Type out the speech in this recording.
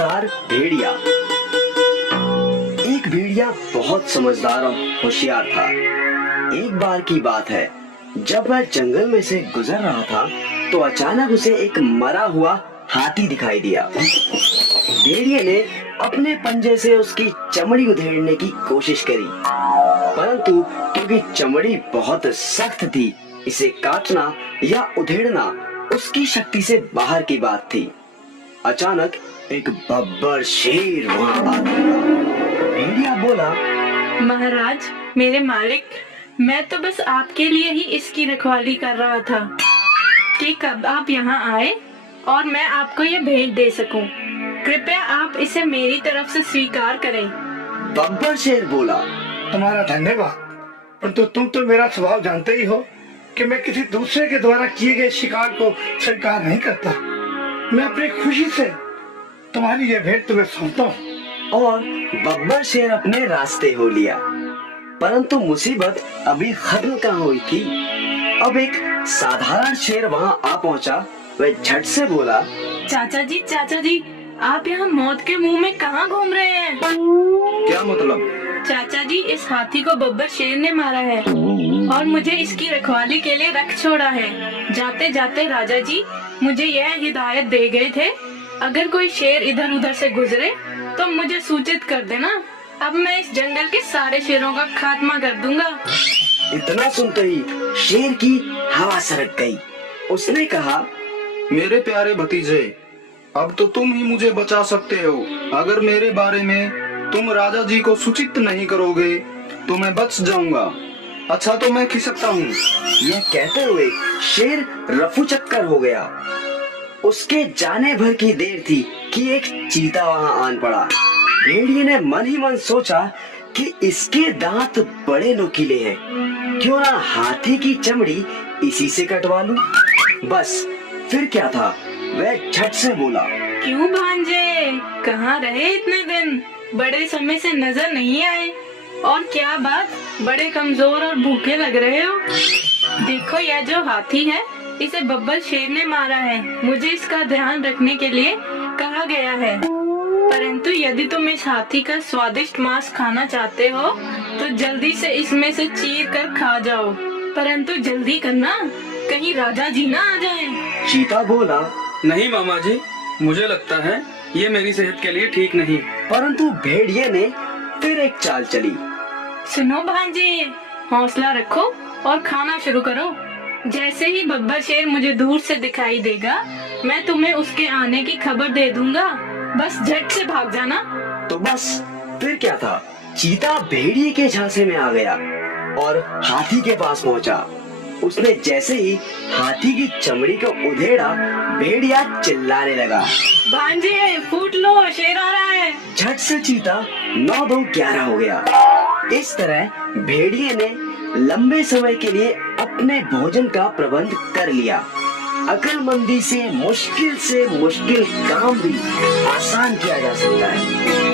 समझदार भेड़िया। एक भेड़िया बहुत समझदार और होशियार था। एक बार की बात है, जब वह जंगल में से गुजर रहा था तो अचानक उसे एक मरा हुआ हाथी दिखाई दिया। भेड़िए ने अपने पंजे से उसकी चमड़ी उधेड़ने की कोशिश करी, परंतु क्योंकि चमड़ी बहुत सख्त थी, इसे काटना या उधेड़ना उसकी शक्ति से बाहर की बात थी। अचानक एक बब्बर शेर वहां आ गया। भेड़िया बोला, महाराज, मेरे मालिक, मैं तो बस आपके लिए ही इसकी रखवाली कर रहा था कि कब आप यहाँ आए और मैं आपको ये भेंट दे सकूं। कृपया आप इसे मेरी तरफ से स्वीकार करें। बब्बर शेर बोला, तुम्हारा धन्यवाद, परंतु तुम तो मेरा स्वभाव जानते ही हो कि मैं किसी दूसरे के द्वारा किए गए शिकार को स्वीकार नहीं करता। मैं अपनी खुशी से तुम्हारी ये भेंट तुम्हें सौंपता हूँ। और बब्बर शेर अपने रास्ते हो लिया। परंतु मुसीबत अभी खत्म कहाँ हुई थी। अब एक साधारण शेर वहां आ पहुंचा। वह झट से बोला, चाचा जी, आप यहाँ मौत के मुंह में कहाँ घूम रहे हैं? क्या मतलब? चाचा जी, इस हाथी को बब्बर शेर ने मारा है और मुझे इसकी रखवाली के लिए रख छोड़ा है। जाते जाते राजा जी मुझे यह हिदायत दे गए थे, अगर कोई शेर इधर उधर से गुजरे तो मुझे सूचित कर देना। अब मैं इस जंगल के सारे शेरों का खात्मा कर दूंगा। इतना सुनते ही शेर की हवा सरक गई। उसने कहा, मेरे प्यारे भतीजे, अब तो तुम ही मुझे बचा सकते हो। अगर मेरे बारे में तुम राजा जी को सूचित नहीं करोगे तो मैं बच जाऊंगा। अच्छा तो मैं खिसकता हूँ। यह कहते हुए शेर रफू चक्कर हो गया। उसके जाने भर की देर थी कि एक चीता वहां आन पड़ा। भेड़िए ने मन ही मन सोचा कि इसके दांत बड़े नुकीले हैं, क्यों ना हाथी की चमड़ी इसी से कटवा लूं। बस फिर क्या था, वह झट से बोला, क्यों भांजे, कहाँ रहे इतने दिन? बड़े समय से नजर नहीं आए। और क्या बात, बड़े कमजोर और भूखे लग रहे हो? देखो यह जो हाथी है, इसे बब्बर शेर ने मारा है। मुझे इसका ध्यान रखने के लिए कहा गया है। परंतु यदि तुम इस हाथी का स्वादिष्ट मांस खाना चाहते हो तो जल्दी से इसमें से चीर कर खा जाओ। परंतु जल्दी करना, कहीं राजा जी ना आ जाएं। चीता बोला, नहीं मामा जी, मुझे लगता है ये मेरी सेहत के लिए ठीक नहीं। परंतु भेड़िए ने फिर एक चाल चली। सुनो भांजे, हौसला रखो और खाना शुरू करो। जैसे ही बब्बर शेर मुझे दूर से दिखाई देगा, मैं तुम्हें उसके आने की खबर दे दूंगा। बस झट से भाग जाना। तो बस फिर क्या था, चीता भेड़िए के झांसे में आ गया और हाथी के पास पहुंचा। उसने जैसे ही हाथी की चमड़ी को उधेड़ा, भेड़िया चिल्लाने लगा, भांजे फूट लो, शेर आ रहा है। झट से चीता 9-2-11 हो गया। इस तरह भेड़िए ने लंबे समय के लिए अपने भोजन का प्रबंध कर लिया। अक्लमंदी से मुश्किल काम भी आसान किया जा सकता है।